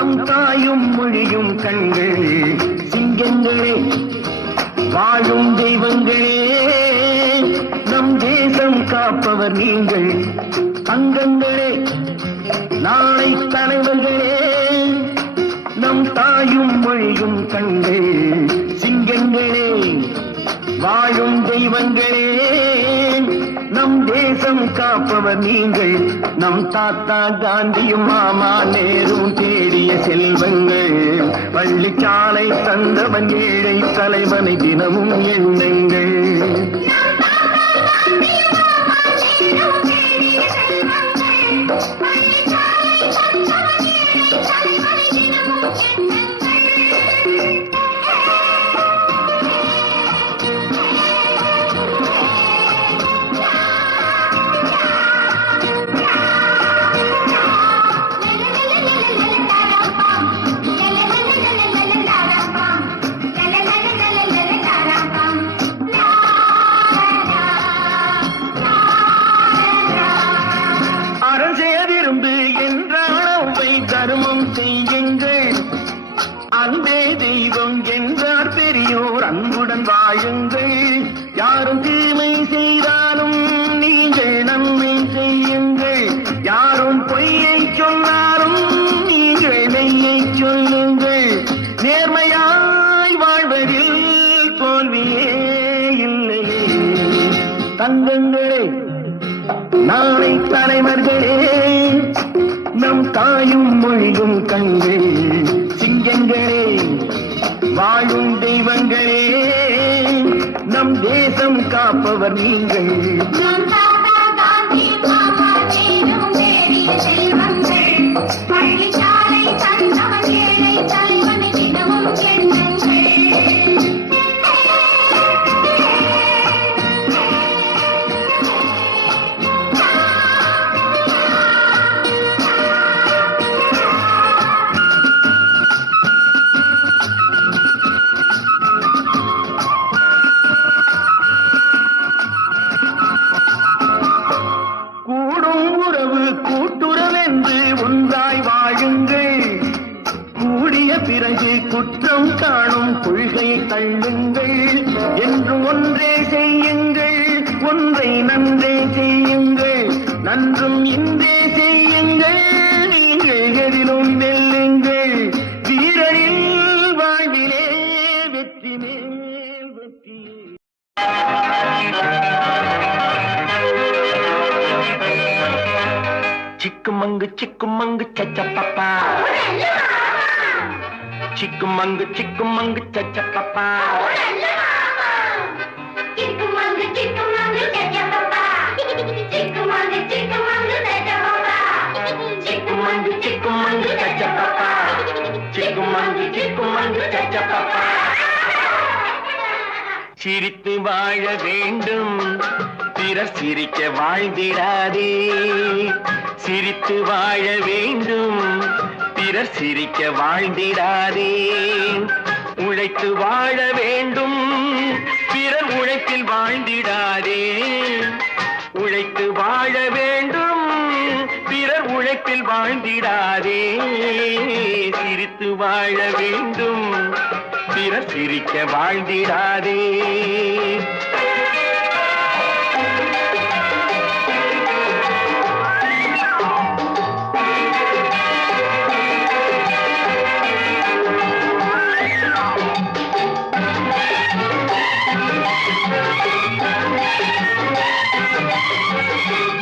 நம் தாயும் மொழியும் கண்கள் சிங்கங்களே வாழும் தெய்வங்களே நம் தேசம் காப்பவர் நீங்கள் அங்கங்களே நாளை தலைவர்களே நம் தாயும் மொழியும் கண்கள் சிங்கங்களே வாழும் தெய்வங்களே நம் தேசம் காப்பவர் நீங்கள் நம் தாத்தா காந்தியும் மாமா நேரும் தேடிய செல்வங்கள் பள்ளிச்சாலை தந்தவன் ஏழை தலைவனை தினமும் எண்ணுங்கள் தர்மம் செய்யுங்கள் அன்பே தெய்வம் என்றார் பெரியோர் அன்புடன் வாழுங்கள் யாரும் தீமை செய்தாலும் நீங்கள் நன்மை செய்யுங்கள் யாரும் பொய்யை சொன்னாலும் நீங்கள் மெய்யை சொல்லுங்கள் நேர்மையாய் வாழ்வதில் தோல்வியே இல்லையே தங்கங்களே நாளை தலைவர்களே நம் தாயும் மொழியும் கண்கள் சிங்கங்களே வாழும் தெய்வங்களே நம் தேசம் காப்பவர் நீங்கள் பள்ளிச்சாலை தந்தவன் ஏழை தலைவனை தினமும் ஒன்றாய் வாழுங்கள் கூடிய பிறகு குற்றம் காணும் கொள்கையை தள்ளுங்கள் என்று ஒன்றே செய்யுங்கள் ஒன்றை நன்றே செய்யுங்கள் நன்றும் இன்றே செய்யுங்கள் நீங்கள் எதிலும் வெல்லுங்கள் வீரரில் வாழ்விலே வெற்றி மேல் வெற்றி சிக்குமங்கு சச்சப்பப்பா சிக்குமங்கு சச்சப்பப்பா சிக்குமங்கு சச்சப்பப்பா சிக்குமங்கு சச்சப்பப்பா சிக்குமங்கு சச்சப்பப்பா சிரித்து வாழ வேண்டும் பிறர் சிரிக்க வாழ்ந்திடாதே சிரித்து வாழ வேண்டும் பிறர் சிரிக்க வாழ்ந்திடாதே உழைத்து வாழ வேண்டும் பிறர் உழைப்பில் வாழ்ந்திடாதே உழைத்து வாழ வேண்டும் பிறர் உழைப்பில் வாழ்ந்திடாதே சிரித்து வாழ வேண்டும் பிறர் சிரிக்க வாழ்ந்திடாதே